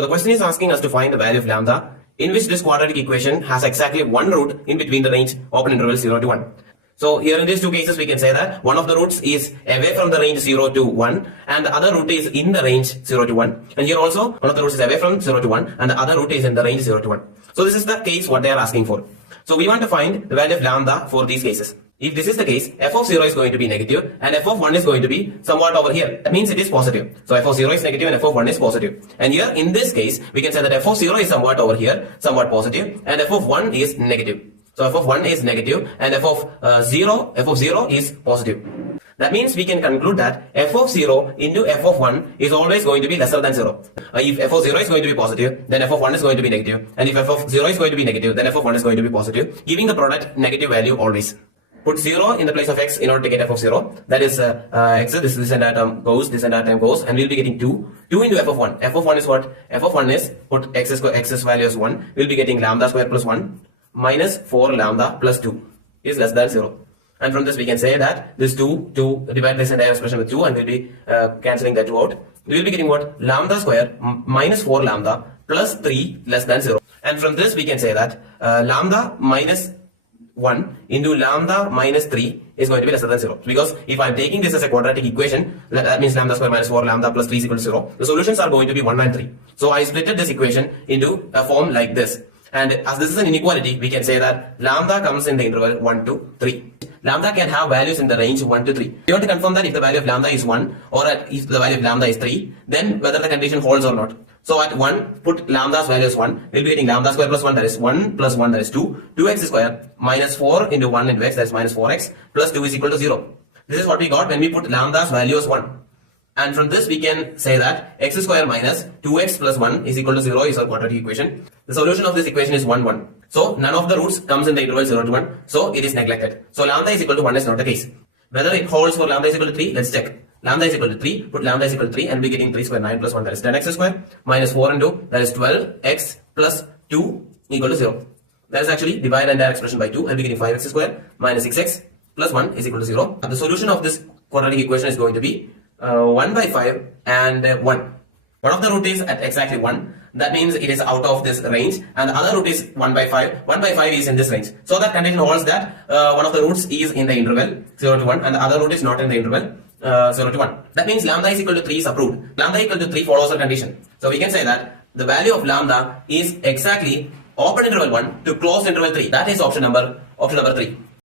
So the question is asking us to find the value of lambda in which this quadratic equation has exactly one root in between the range open interval 0 to 1. So here in these two cases we can say that one of the roots is away from the range 0 to 1 and the other root is in the range 0 to 1. And here also one of the roots is away from 0 to 1 and the other root is in the range 0 to 1. So this is the case what they are asking for. So we want to find the value of lambda for these cases. If this is the case, f of 0 is going to be negative and f of 1 is going to be somewhat over here. That means it is positive. So f of 0 is negative and f of 1 is positive. And here in this case, we can say that f of 0 is somewhat over here, somewhat positive, and f of 1 is negative. So f of 1 is negative and f of 0 is positive. That means we can conclude that f of 0 into f of 1 is always going to be lesser than 0. If f of 0 is going to be positive, then f of 1 is going to be negative. And if f of 0 is going to be negative, then f of 1 is going to be positive, giving the product negative value always. Put 0 in the place of x in order to get f of 0. That is x, this and that term goes, this and that term goes, and we'll be getting 2. 2 into f of 1. F of 1 is what? F of 1 is, put x's value as 1. We'll be getting lambda square plus 1 minus 4 lambda plus 2 is less than 0. And from this we can say that this 2 divide this entire expression with 2 and we'll be cancelling that 2 out. We will be getting what? Lambda square minus 4 lambda plus 3 less than 0. And from this we can say that lambda minus 1 into lambda minus 3 is going to be lesser than 0. Because if I am taking this as a quadratic equation, that means lambda square minus 4 lambda plus 3 is equal to 0. The solutions are going to be 1 and 3. So I splitted this equation into a form like this. And as this is an inequality, we can say that lambda comes in the interval 1 to 3. Lambda can have values in the range 1 to 3. We want to confirm that if the value of lambda is 1 or if the value of lambda is 3, then whether the condition holds or not. So at 1, put lambda's value as 1. We'll be getting lambda square plus 1, that is 1 plus 1, that is 2. 2x square minus 4 into 1 into x, that is minus 4x plus 2 is equal to 0. This is what we got when we put lambda's value as 1. And from this we can say that x square minus 2x plus 1 is equal to 0 is our quadratic equation. The solution of this equation is 1, 1. So none of the roots comes in the interval 0 to 1. So it is neglected. So lambda is equal to 1 is not the case. Whether it holds for lambda is equal to 3, let's check. Lambda is equal to 3, put lambda is equal to 3 and we're getting 3 square 9 plus 1, that is 10x square minus 4 into, that is 12x plus 2 equal to 0. That is actually divide the entire expression by 2 and we're getting 5x square minus 6x plus 1 is equal to 0. The solution of this quadratic equation is going to be 1 by 5 and 1. One of the root is at exactly 1. That means it is out of this range. And the other root is 1 by 5. 1 by 5 is in this range. So that condition holds that one of the roots is in the interval 0 to 1 and the other root is not in the interval 0 to 1. That means lambda is equal to 3 is approved. Lambda equal to 3 follows the condition. So we can say that the value of lambda is exactly open interval 1 to closed interval 3. That is option number 3.